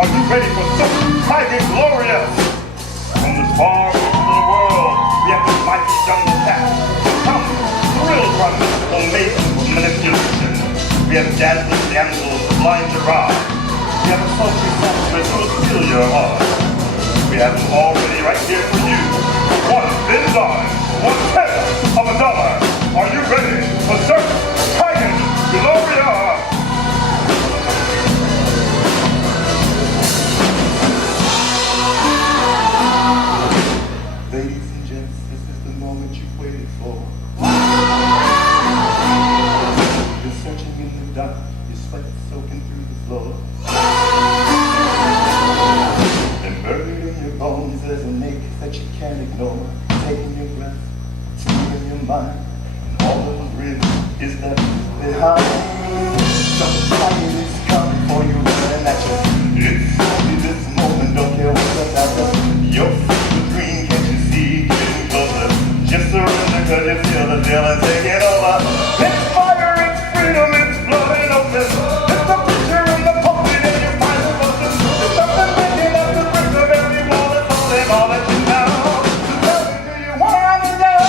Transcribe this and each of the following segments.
Are you ready for Cirque Kaigainglorious? From the far reaches of the world, we have the mighty jungle cat. Come, thrilled by mystical maidens with manipulation. We have dazzling damsels with blind giraffe. We have a sultry songstress who will steal your heart. We have them all ready right here for you. One $1 of $1. Are you ready for Cirque Kaigainglorious? Ladies and gents, this is the moment you've waited for. You're searching in the dark, your sweat soaking through the floor. And buried in your bones, there's a naked that you can't ignore. Taking your breath, stealing your mind, and all that was real is left behind. Something is coming for you, running at you. It's only this moment, don't care what's after. Your fever dream, can't you see, getting closer? Just surrender, cause you feel the feeling taking over. It's fire, it's freedom, it's blood and open. It's the picture in the puppet and your mind emotion. It's something waking up the brick of every wall that's holding all that you know. So tell me, do you wanna know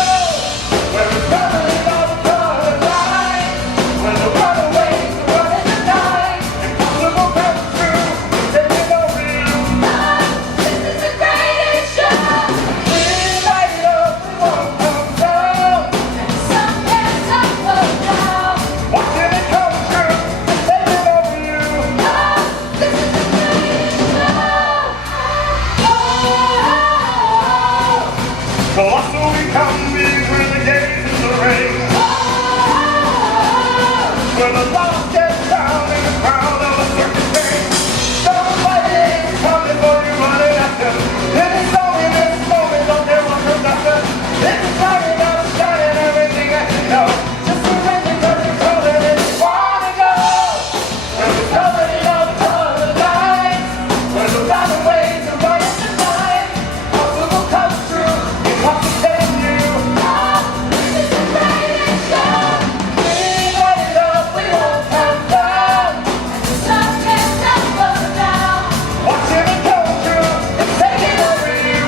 where it's coming all the time? Where the runaways are running the night. Impossible comes true, taking over you. This is the greatest show. We light it up, we won't come down. Some can't stop us now. Watching it come true, taking over you. This is the greatest show. Colossal we come, being through the gates in the rain. Where the lost get down in the crowd of a circus thing. Somebody's coming for you, running after. It's only this moment, don't care what comes after. It's shining up, shining everything that you know. Just surrender, cause you're calling it. You wanna go where we're coloring all the colored lights. Where the runaways are running the night. Possible comes true, intoxicating you. This is the greatest show. We light it up, we won't come down. Some can't stop us now. Watching it come true, it's taking over you.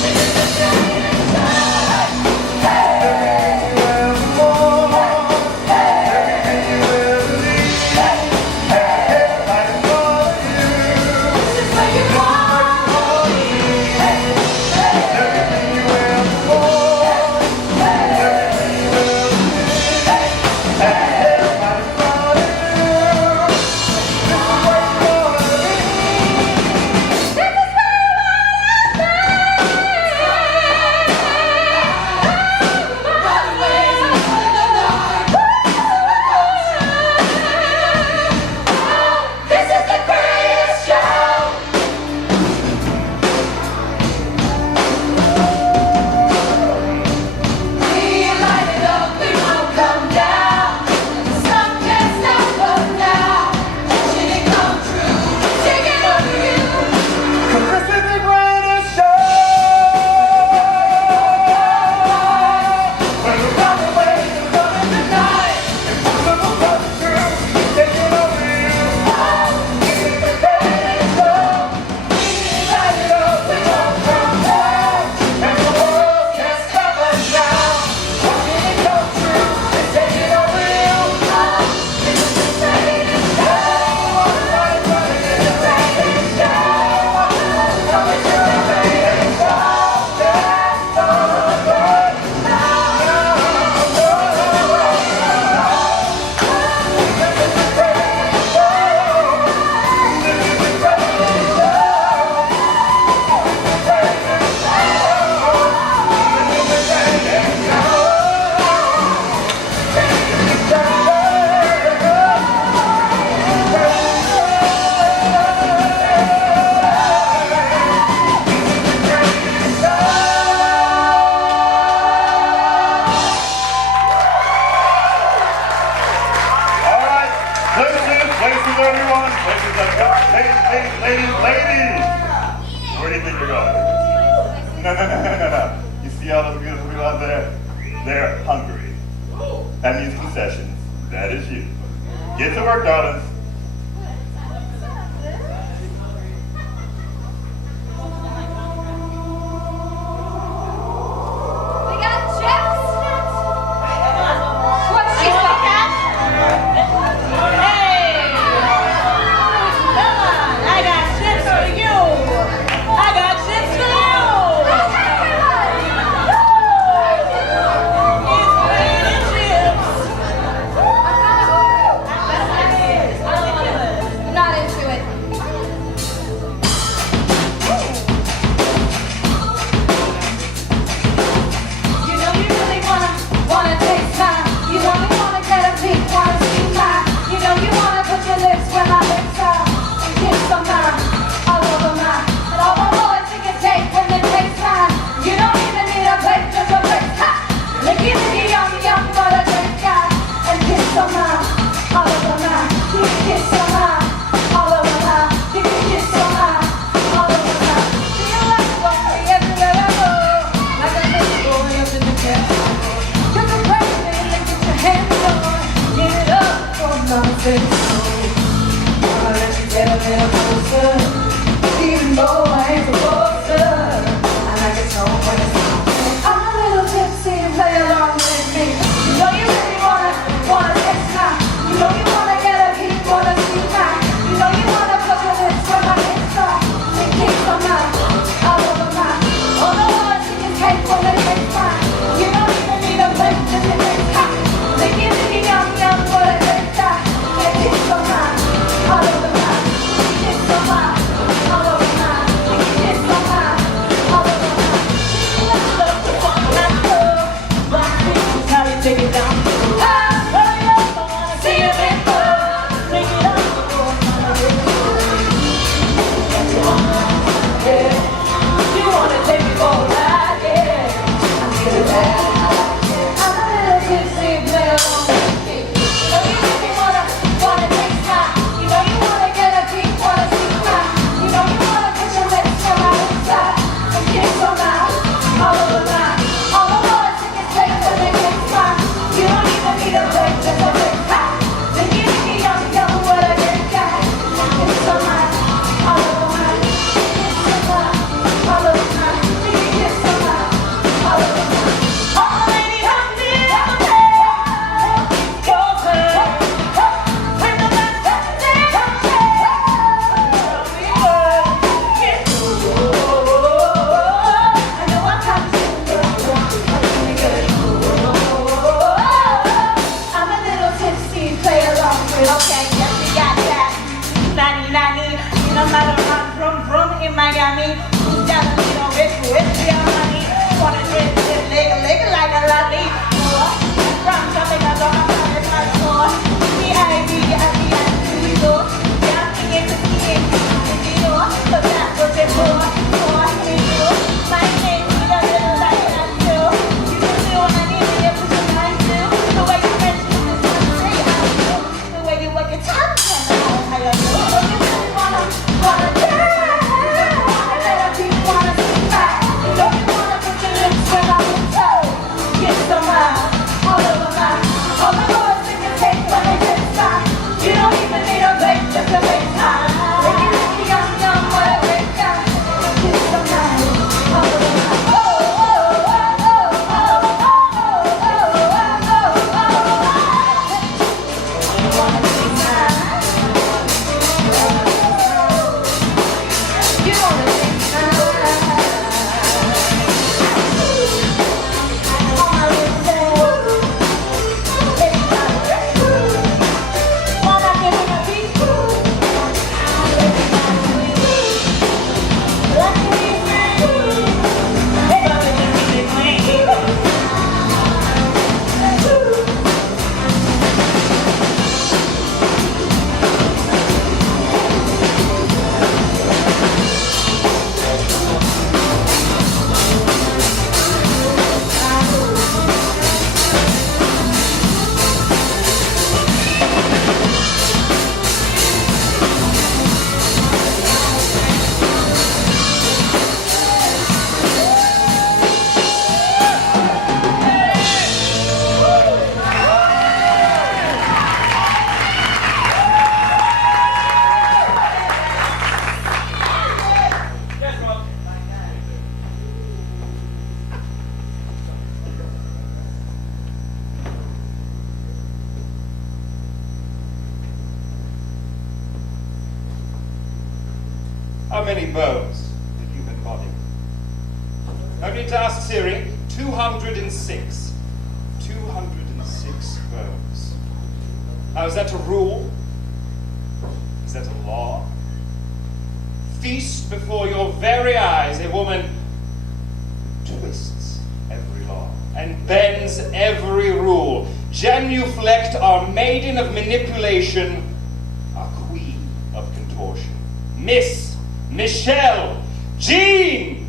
This is the greatest show. Everything you ever want, everything you ever need, everybody's for you. This is where you want me. Everything you ever want, everything you ever need, everybody's for you. This is where you wanna be. This is where you wanna be. Runaways are running the night. This is the greatest show. We light it up, we won't come down. Some can't stop us now. Watching it come true, taking over you. 'Cause this is the greatest show. When the runaways are running the night, impossible comes true, taking over you. This is the greatest show. We light it up, we won't come down, and the world can't stop us now. Watching it come true, it's taking over you. This is the greatest show. Running, running, The greatest show. coming to the greatest show. That's all the good. All right, places, everyone. Places, ladies. Where do you think you're going? No. You see all those beautiful people out there? They're hungry. That means concessions. That is you. Get to work, darlings. How many bones the human body? No need to ask Siri. 206. 206 bones. Now, is that a rule? Is that a law? Feast before your very eyes a woman twists every law and bends every rule. Genuflect, our maiden of manipulation, our queen of contortion. Miss Michelle Jean!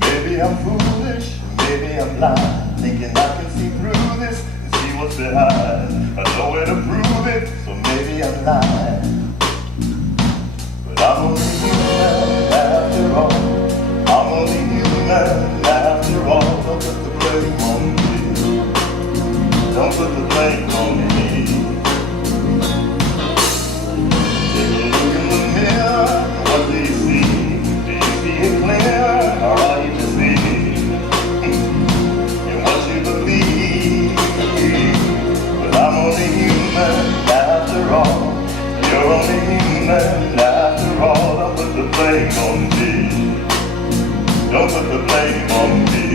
Maybe I'm foolish, maybe I'm blind, thinking I can see through this and see what's behind. I know where to prove it, so maybe I'm lying. But I'm only human after all. I'm only human after all. Don't put the blame on me. Don't put the blame on me. Take a look in the mirror, what do you see? Do you see it clear, or are you just in what you believe? But I'm only human after all. You're only human after all. Don't put the blame on me. Don't put the blame on me.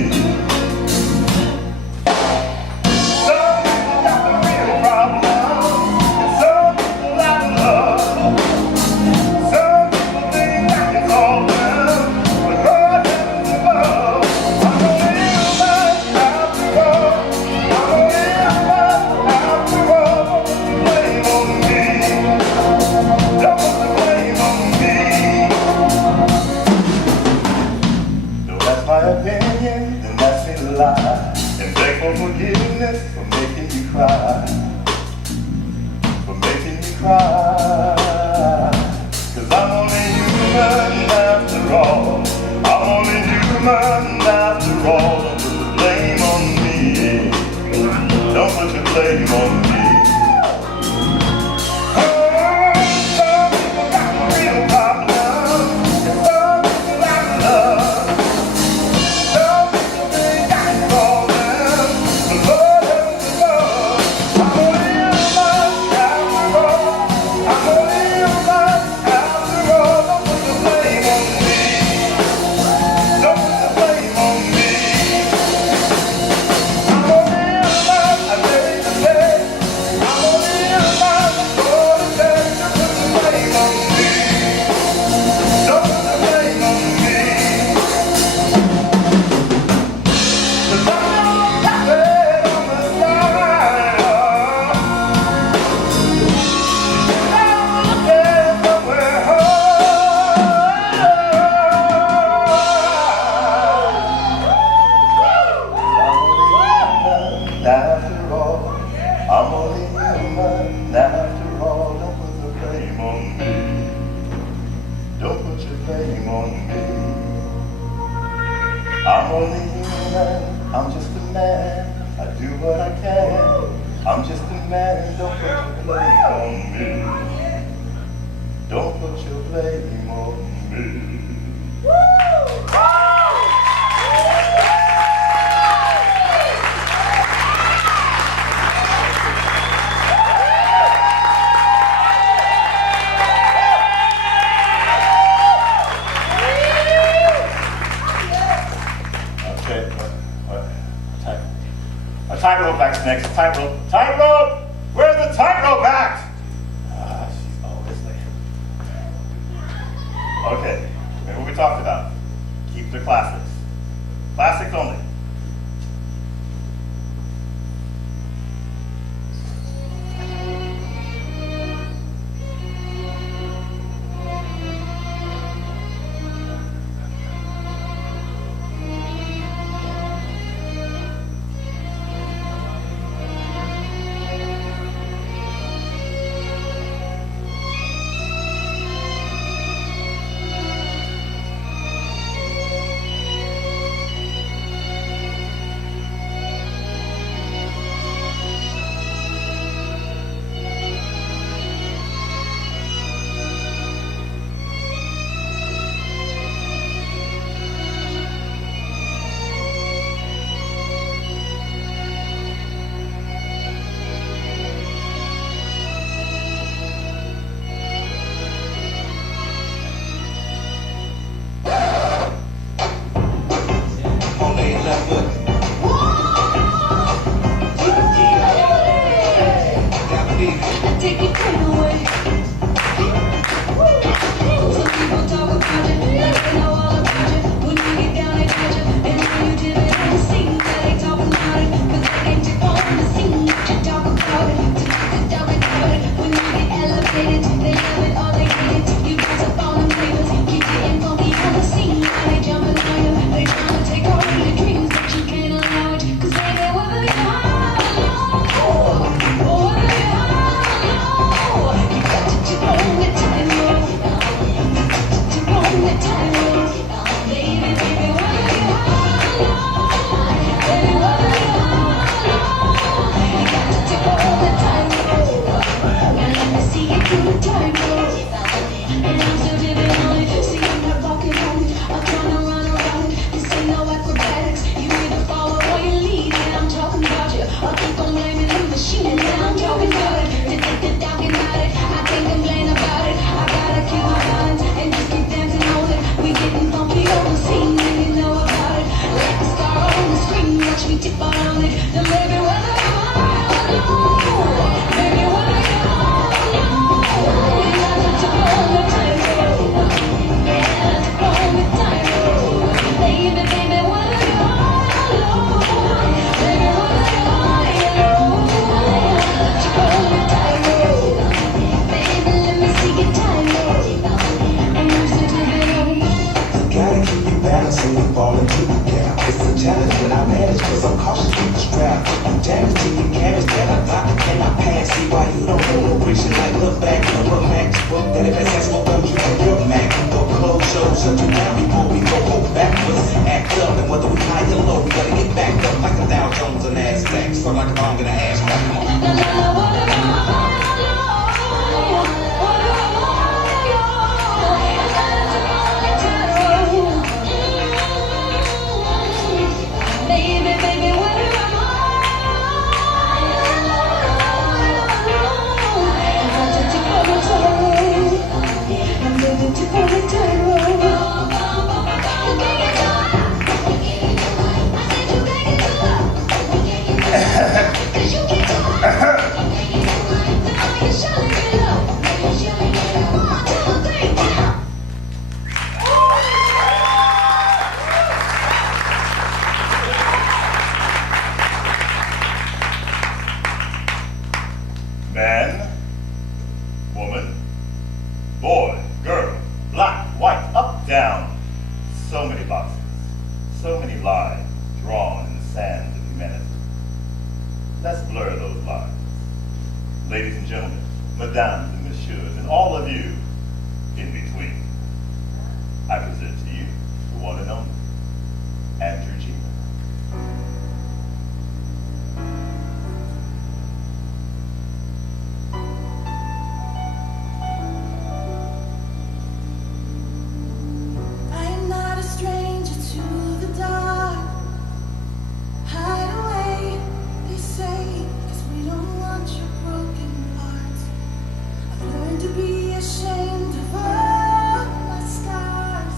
Some people got the real problem, and some people out of love. Some people think I can solve them, but God heavens above. I'm only human after all. I'm only human after all. Don't put the blame on me. Don't put the blame on me. Though that's my opinion, then that's me to lie. And beg for forgiveness for making you cry. For making you cry. 'Cause I'm only human after all. I'm only human after all. Don't put the blame on me. Don't put your blame on me. Some people got a real problem, and some people out of love. Some people think I can solve them, but Lord heavens above. I'm only human after all. I'm only human after all. Don't put the blame on me. Don't put the blame on me. I'm only human, I say to say. I'm only human, that's all it takes. Don't put the blame on me. Don't put the blame on me. 'Cause I know got it on the side. Now look at somewhere after all. I'm only human after all. Don't put the blame on me. Don't put your blame on me. I'm only human. I'm just a man. I do what I can. I'm just a man. Don't put your blame on me. Don't put your blame on me. Okay, a tightrope act's next. Tightrope. Tightrope! Where's the tightrope act? She's always late. Okay, remember what we talked about. Keep the classics. Classics only. squirt like a bomb, get an ass crack. Come on. Man, woman, boy, girl, black, white, up, down. So many boxes, so many lines drawn in the sands of humanity. Let's blur those lines. Ladies and gentlemen, mesdames and messieurs, and all of you in between, I present to you the one and only Andrew G. I'm not a stranger to the dark. Hide away, they say, 'cause we don't want your broken parts. I've learned to be ashamed of all my scars.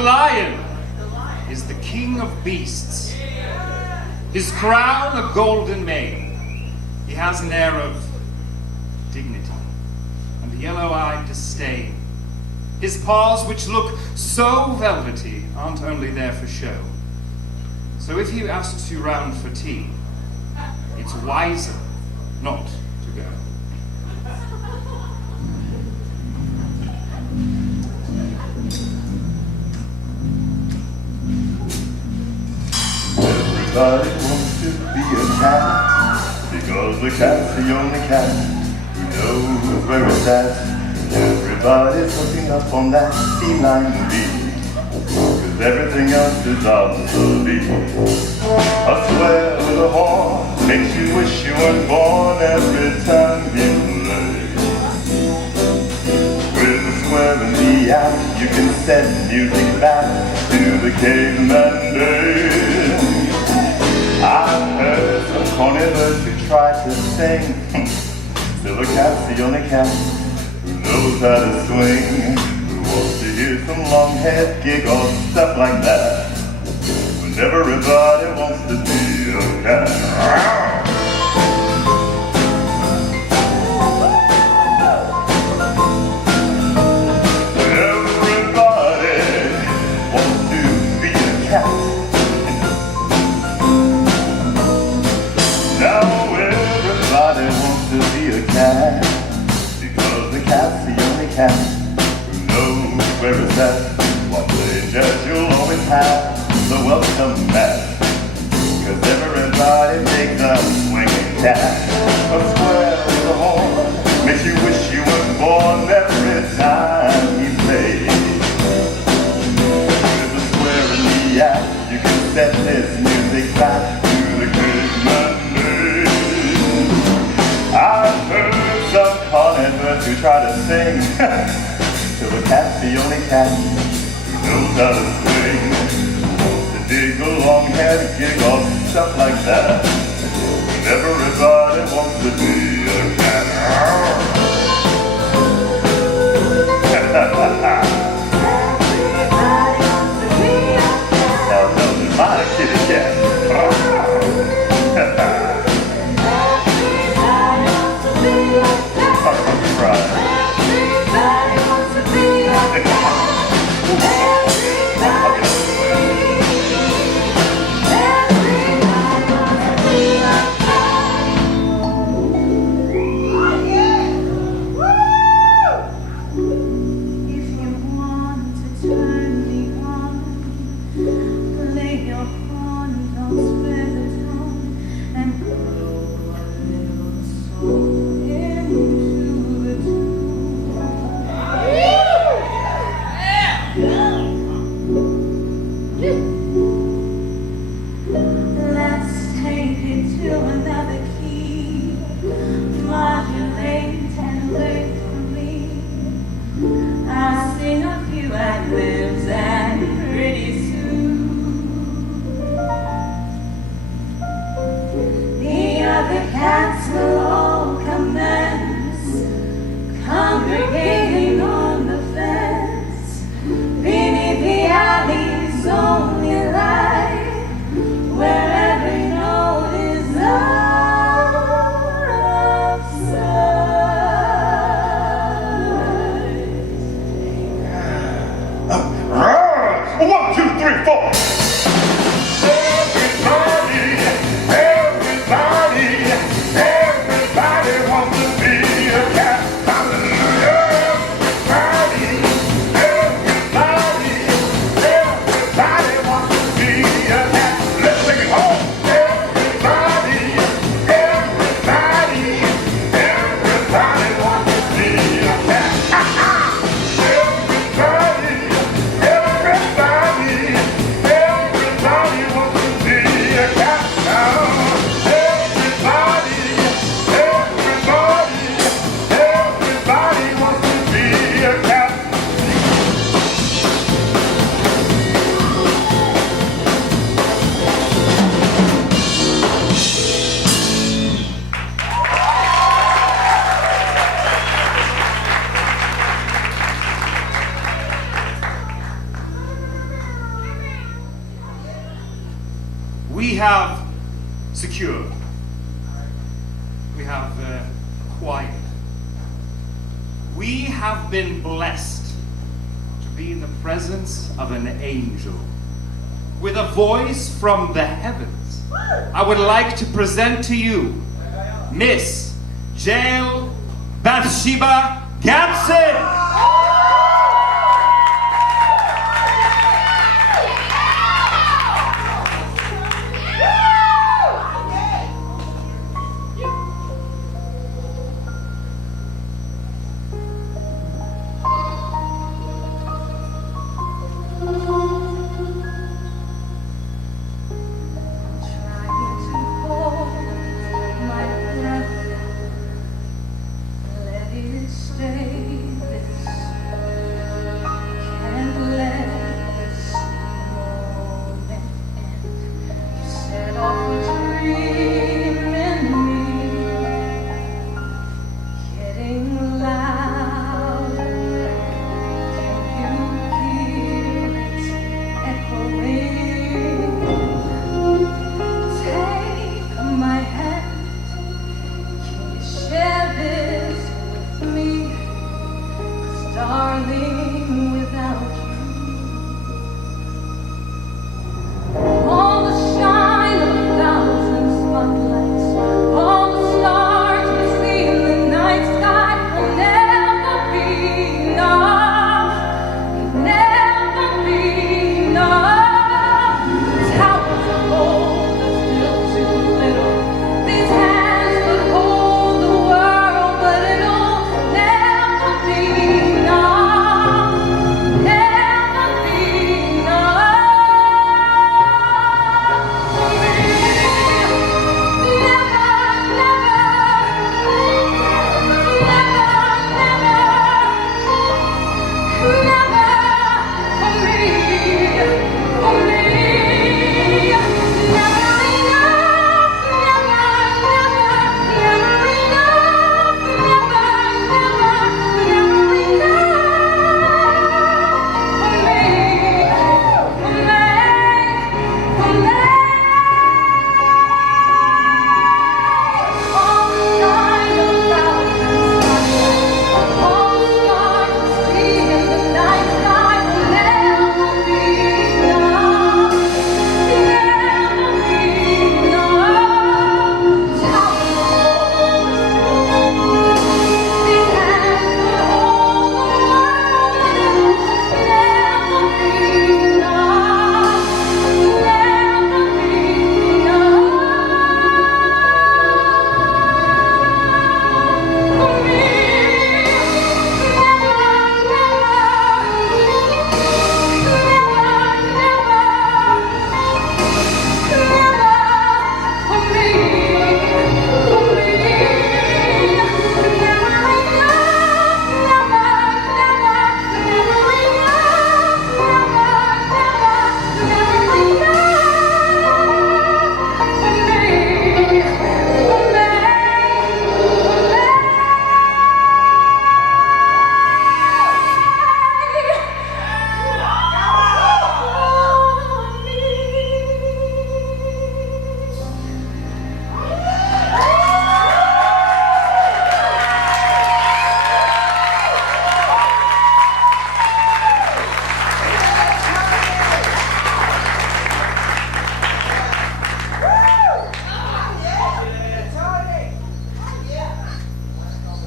lion is the king of beasts. His crown a golden mane. He has an air of dignity and yellow-eyed disdain. His paws, which look so velvety, aren't only there for show. So if he asks you round for tea, it's wiser not to go. Everybody wants to be a cat, because the cat's the only cat who knows where it's at. Everybody's hooking up on that feline beat, cause everything else is obsolete. A swear with a horn makes you wish you weren't born every time you play. With a swear in the act, you can set music back to the caveman days. I've heard some corny birds who try to sing, still the cat's the only cat who knows how to swing. Who wants to hear some long-haired gig or stuff like that, when everybody wants to be a cat. Because the cat's the only cat who knows where it's at. One day just you'll always have the welcome mat, cause everybody takes a swinging cat. A square with a horn makes you wish you were born every time he plays. With a square in the act, you can set this music back to the caveman days. I've heard some corny birds who try to sing, till the cat's the only cat who knows how to swing. Wants to dig a long-haired gig or stuff like that, when everybody wants to be a cat. Now those are my kitty cats. have secured. We have quiet. We have been blessed to be in the presence of an angel with a voice from the heavens. I would like to present to you Miss Jael Bathsheba Gatson.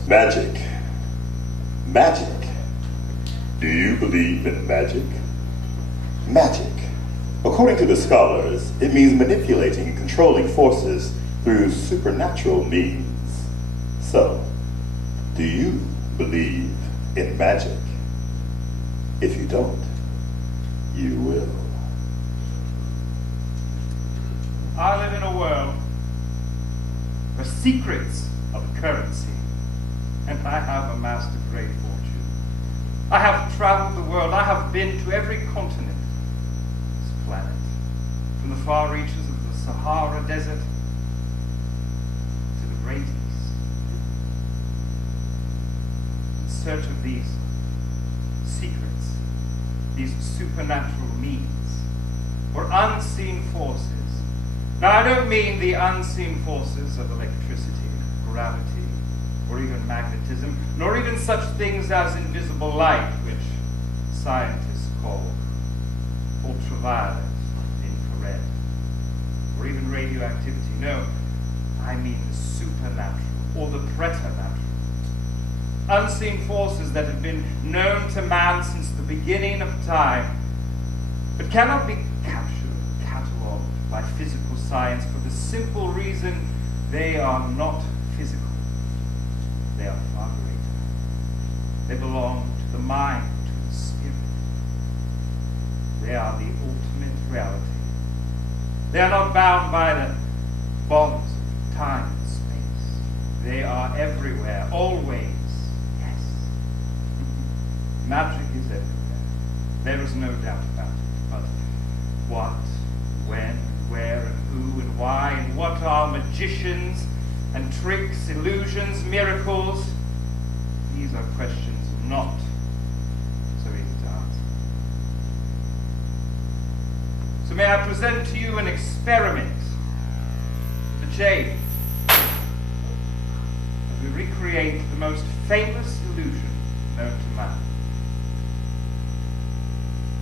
Magic. Magic. Do you believe in magic? Magic. According to the scholars, it means manipulating and controlling forces through supernatural means. So, do you believe in magic? If you don't, you will. I live in a world where secrets of currency, and I have amassed a great fortune. I have traveled the world. I have been to every continent of this planet, from the far reaches of the Sahara Desert to the Great East, in search of these secrets, these supernatural means, or unseen forces Now, I don't mean the unseen forces of electricity, gravity, or even magnetism, nor even such things as invisible light, which scientists call ultraviolet, infrared, or even radioactivity. No, I mean the supernatural, or the preternatural. Unseen forces that have been known to man since the beginning of time, but cannot be captured, catalogued by physical science for the simple reason they are not physical. They are far greater. They belong to the mind, to the spirit. They are the ultimate reality. They are not bound by the bonds of time and space. They are everywhere, always. Yes. Magic is everywhere. There is no doubt about it. But what, when, where, and who, and why, and what are magicians and tricks, illusions, miracles? These are questions not so easy to answer. So may I present to you an experiment, the chain, as we recreate the most famous illusion known to man.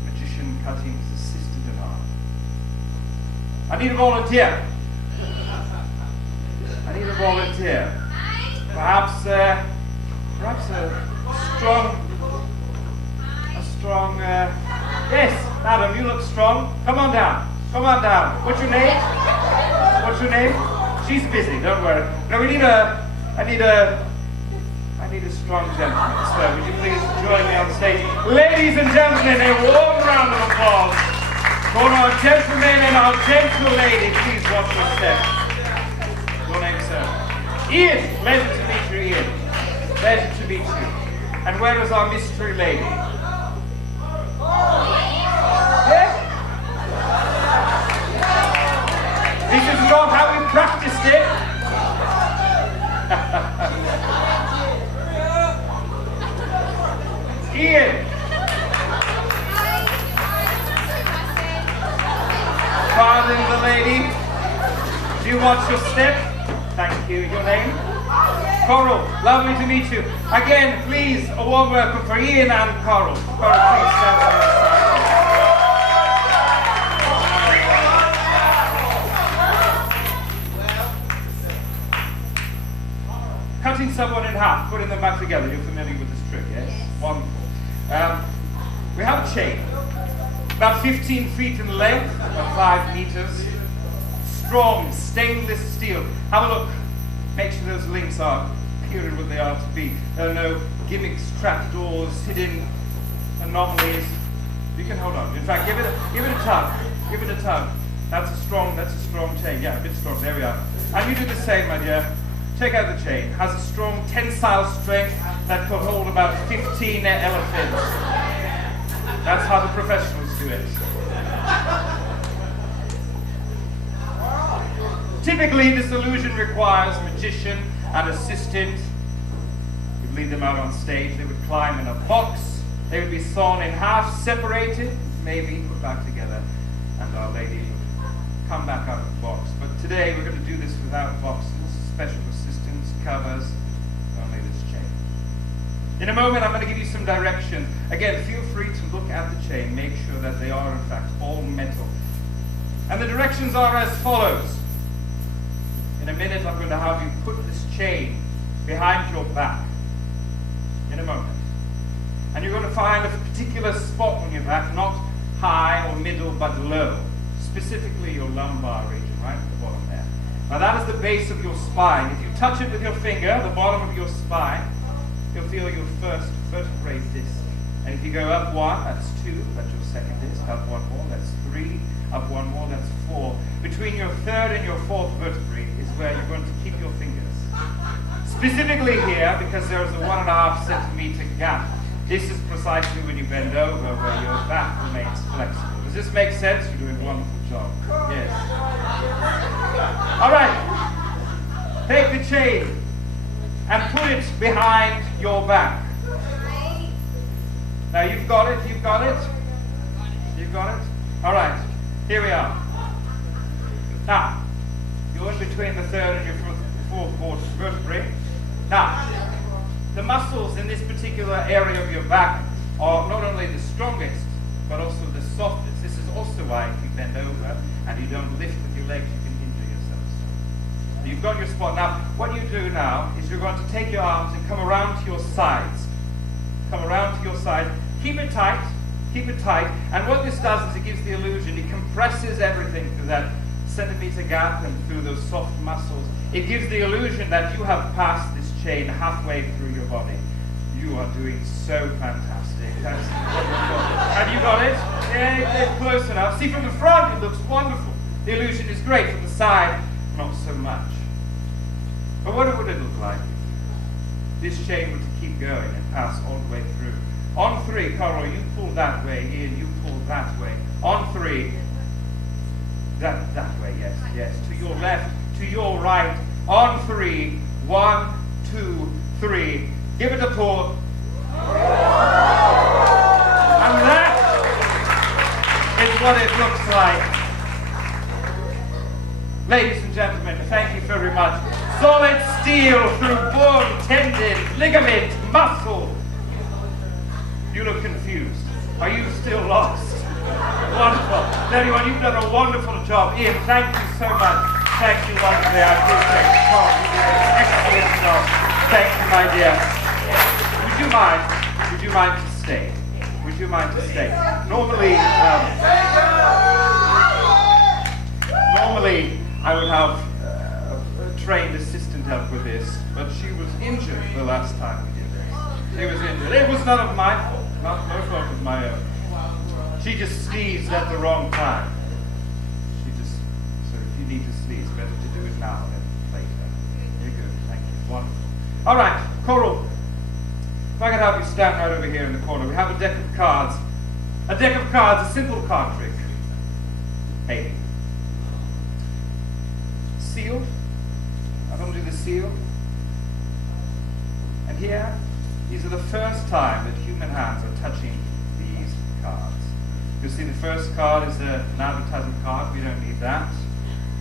Magician cutting is assisted in art. I need a volunteer. I need a volunteer. Perhaps a strong, yes, madam, you look strong. Come on down. Come on down. What's your name? What's your name? She's busy, don't worry. No, I need a strong gentleman. So would you please join me on stage? Ladies and gentlemen, a warm round of applause for our gentlemen and our gentle lady. Please watch your step. Your name, sir? Ian. Pleasure to meet you, Ian. Pleasure to meet you. And where is our mystery lady? Yes? This is not how we practiced it. Ian. Pardon the lady. Do you watch your step? Thank you. Your name? Coral. Lovely to meet you. Again, please, a warm welcome for Ian and Coral. Coral, please stand by your side. Cutting someone in half, putting them back together. You're familiar with this trick, yes? Wonderful. We have a chain, about 15 feet in length, about 5 meters. Strong, stainless steel. Have a look. Make sure those links are pure what they are to be. There are no gimmicks, trapdoors, hidden anomalies. You can hold on. In fact, give it a tug. Give it a tug. That's a strong chain. Yeah, a bit strong. There we are. And you do the same, my dear. Take out the chain. Has a strong tensile strength that could hold about 15 elephants. That's how the professionals do it. Typically, this illusion requires a magician and assistant. We'd lead them out on stage. They would climb in a box. They would be sawn in half, separated, maybe put back together, and Our Lady would come back out of the box. But today, we're going to do this without boxes, special assistance, covers, only this chain. In a moment, I'm going to give you some directions. Again, feel free to look at the chain. Make sure that they are, in fact, all metal. And the directions are as follows. In a minute, I'm going to have you put this chain behind your back. In a moment. And you're going to find a particular spot on your back, not high or middle, but low. Specifically your lumbar region, right at the bottom there. Now that is the base of your spine. If you touch it with your finger, the bottom of your spine, you'll feel your first vertebrae disc. And if you go up 1, that's 2, that's your second disc. Up 1 more, that's 3. Up 1 more, that's 4. Between your third and your fourth vertebrae is where you're going to keep your fingers. Specifically here, because there is a 1.5 centimeter gap. This is precisely when you bend over, where your back remains flexible. Does this make sense? You're doing a wonderful job. Yes. All right. Take the chain and put it behind your back. Now you've got it. You've got it. You've got it. All right. Here we are. Now, Go in between the third and your fourth quarter vertebrae. Now, the muscles in this particular area of your back are not only the strongest, but also the softest. This is also why if you bend over and you don't lift with your legs, you can injure yourself. So you've got your spot. Now, what you do now is you're going to take your arms and come around to your sides. Come around to your side. Keep it tight. Keep it tight. And what this does is it gives the illusion, it compresses everything through that centimeter gap and through those soft muscles. It gives the illusion that you have passed this chain halfway through your body. You are doing so fantastic. That's wonderful. Have you got it? Yeah, it's close enough. See, from the front, it looks wonderful. The illusion is great. From the side, not so much. But what would it look like if this chain were to keep going and pass all the way through? On 3, Coral, you pull that way. Ian, you pull that way. On 3, that way, yes. To your left, to your right. On 3, 1, 2, 3. Give it a pull. And that is what it looks like. Ladies and gentlemen, thank you very much. Solid steel through bone, tendon, ligament, muscle. You look confused. Are you still lost? Wonderful. Anyone, you've done a wonderful job. Ian, thank you so much. Thank you wonderfully. I appreciate it. Oh, you did an excellent job. Thank you, my dear. Would you mind to stay? Would you mind to stay? Normally, I would have a trained assistant help with this, but she was injured the last time we did this. She was injured. It was none of my fault. No fault of my own. She just sneezed at the wrong time. So if you need to sneeze, better to do it now than later. You're good. Thank you. Wonderful. All right, Coral. If I could have you stand right over here in the corner. We have a deck of cards. A deck of cards, a simple card trick. Hey. Sealed. I don't do the seal. And here, these are the first time that human hands are touching these cards. You'll see the first card is an advertisement card. We don't need that.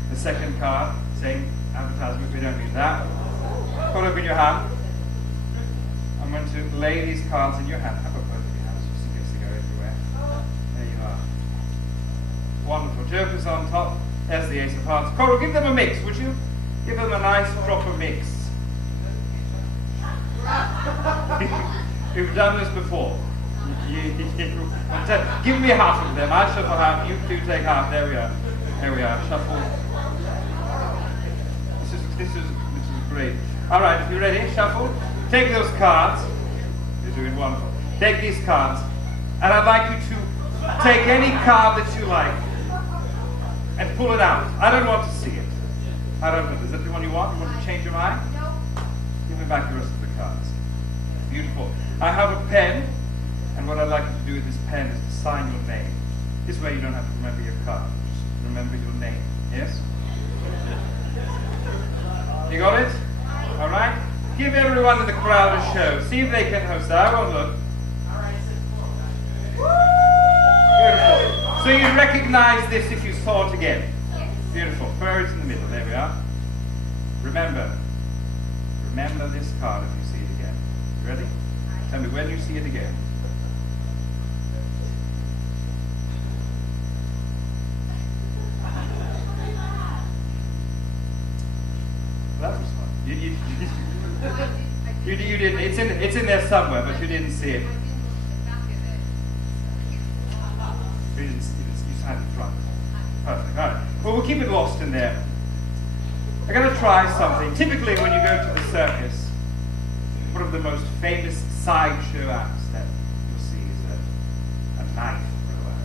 The second card, same advertisement. We don't need that. Hold up in your hand. I'm going to lay these cards in your hand. How about both of your hands, just in case they go everywhere? There you are. Wonderful. Joker's on top. There's the ace of hearts. Coral, give them a mix, would you? Give them a nice proper mix. You've done this before. Give me half of them. I shuffle half. You two take half. There we are. There we are. Shuffle. This is great. All right, if you're ready, shuffle. Take those cards. You're doing wonderful. Take these cards, and I'd like you to take any card that you like and pull it out. I don't want to see it. I don't know. Is that the one you want? You want to change your mind? No. Give me back the rest of the cards. Beautiful. I have a pen, and what I'd like you to do with this pen is to sign your name. This way you don't have to remember your card. Just remember your name. Yes? You got it? All right? Give everyone in the crowd a show. See if they can host that. I won't look. Beautiful. So you recognize this if you saw it again? Yes. Beautiful. Fur is in the middle. There we are. Remember this card if you see it again. You ready? Tell me when you see it again. That was fun. You didn't. It's in there somewhere, but you didn't see it. You signed in front. Perfect. All right. Well, we'll keep it lost in there. I'm going to try something. Typically, when you go to the circus, one of the most famous sideshow acts that you'll see is a knife thrower.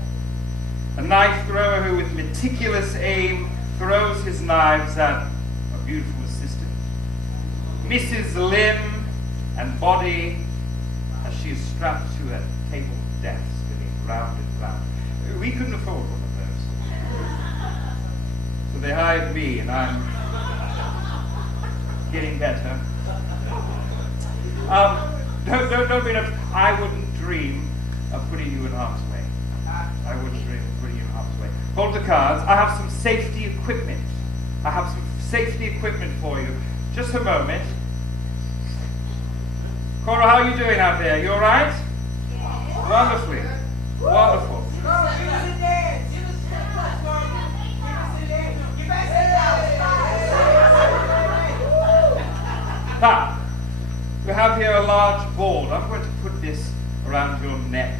A knife thrower who, with meticulous aim, throws his knives at a beautiful assistant, misses limb and body as she is strapped to a table of death, spinning round and round. We couldn't afford one of those. So they hired me, and I'm getting better. Don't be nervous. I wouldn't dream of putting you in harm's way. I wouldn't dream of putting you in harm's way. Hold the cards. I have some safety equipment. I have some safety equipment for you. Just a moment. Cora, how are you doing out there? You all right? Wonderfully. Wonderful. Now, we have here a large ball. I'm going to put this around your neck.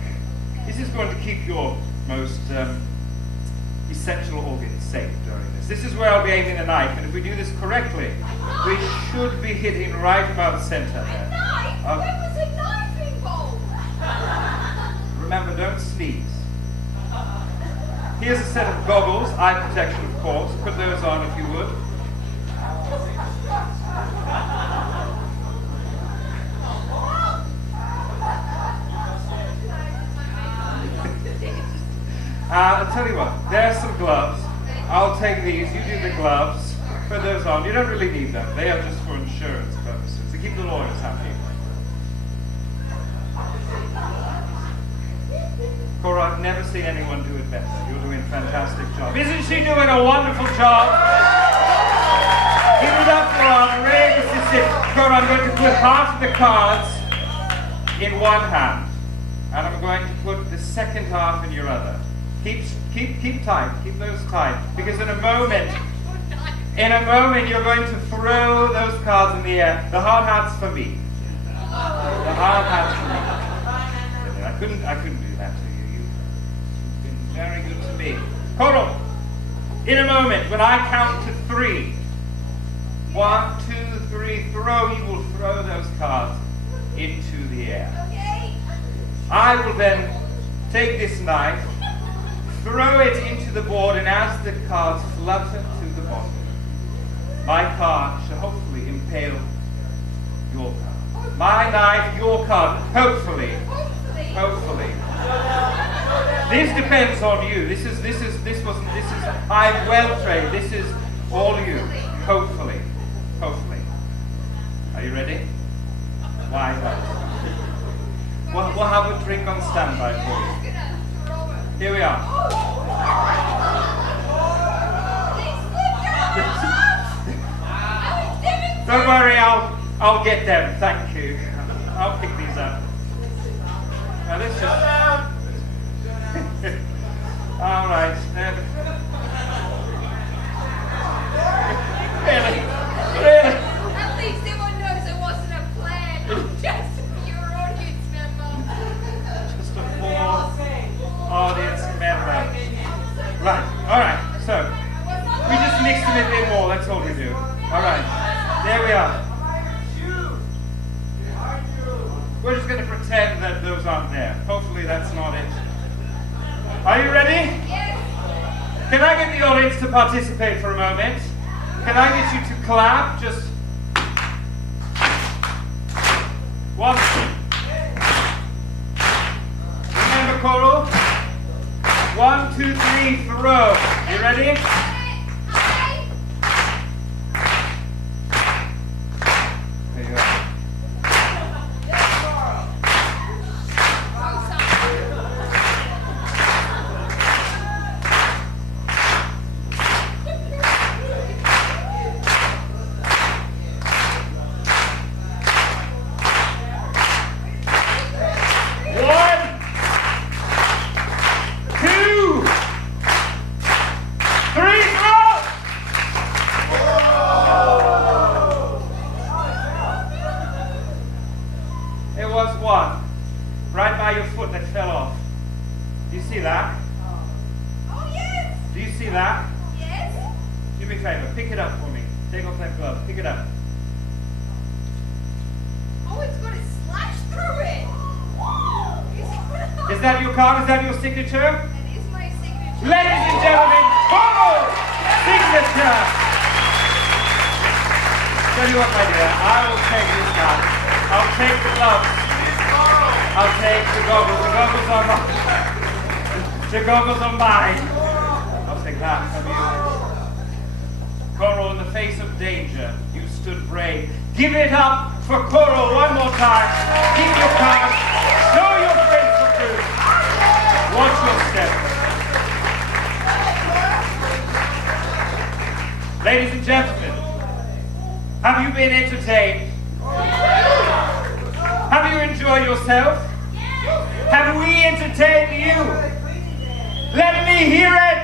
This is going to keep your most essential organs safe during this. This is where I'll be aiming the knife, and if we do this correctly, we should be hitting right about the center there. Knife? Where was a knife involved? Remember, don't sneeze. Here's a set of goggles, eye protection, of course. Put those on if you would. I'll tell you what, there's some gloves. I'll take these, you do the gloves. Put those on. You don't really need them. They are just for insurance purposes, to keep the lawyers happy. Cora, I've never seen anyone do it better. You're doing a fantastic job. Isn't she doing a wonderful job? Give it up for our Ray. This is it. Cora, I'm going to put half of the cards in one hand, and I'm going to put the second half in your other. Keep tight. Keep those tight, because in a moment you're going to throw those cards in the air. The hard hat's for me. The hard hat's for me. I couldn't do that to you. You've been very good to me. Coral, in a moment, when I count to 3, 1, 2, 3, throw, you will throw those cards into the air. Okay. I will then take this knife, throw it into the board, and as the cards flutter to the bottom, my card shall hopefully impale your card. My knife, your card, hopefully. Hopefully. This depends on you. This is I'm well trained. This is all you. Hopefully. Hopefully. Are you ready? Why not? We'll have a drink on standby for you. Here we are. Don't worry, I'll get them. Thank you. I'll pick these up. Now let's just. All right. Really? At least everyone knows it wasn't a plan. Just a pure audience member. Just a poor audience member. Right. All right. So we just mix them a bit more. That's all we do. All right. There we are. We're just going to pretend that those aren't there. Hopefully that's not it. Are you ready? Yes. Can I get the audience to participate for a moment? Can I get you to clap? Just one. Remember, Coral? 1, 2, 3, throw. You ready? There you go. Is that your signature? That is my signature. Ladies and gentlemen, Coral signature! Tell you what, my dear, I will take this now. I'll take the gloves. I'll take the goggles. The goggles are mine. The goggles are mine. I'll take that from you. Coral, in the face of danger, you stood brave. Give it up for Coral one more time. Keep your card. Show your friends the truth. Watch your step. Ladies and gentlemen, Have you been entertained? Have you enjoyed yourself? Have we entertained you? Let me hear it!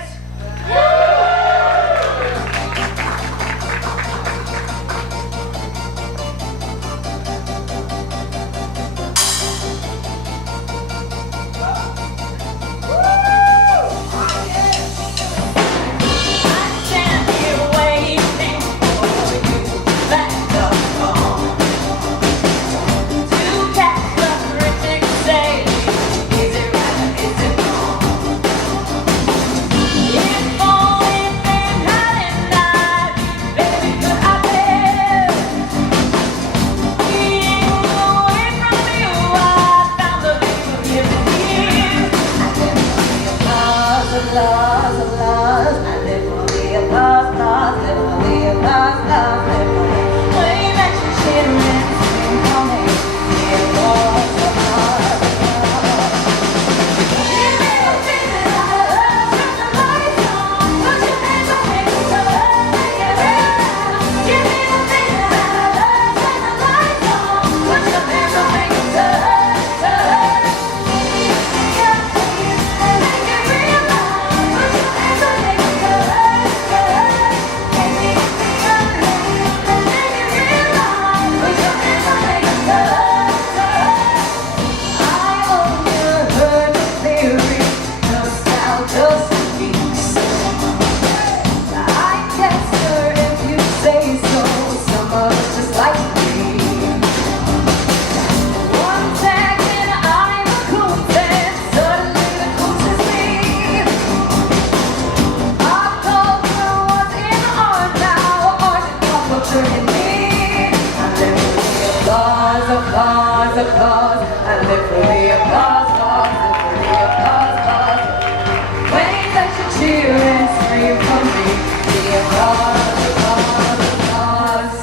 Applause, I live for the applause, live for the applause. Wait that you cheer and scream for me, the applause, applause.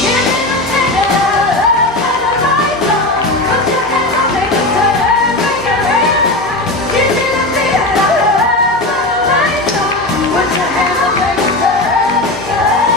Give me the fingers, and the lights on, put your hands up, make a turn, bring your hands down. Give me the fingers, and the lights on, put your hands up, make a turn, turn.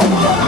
Oh,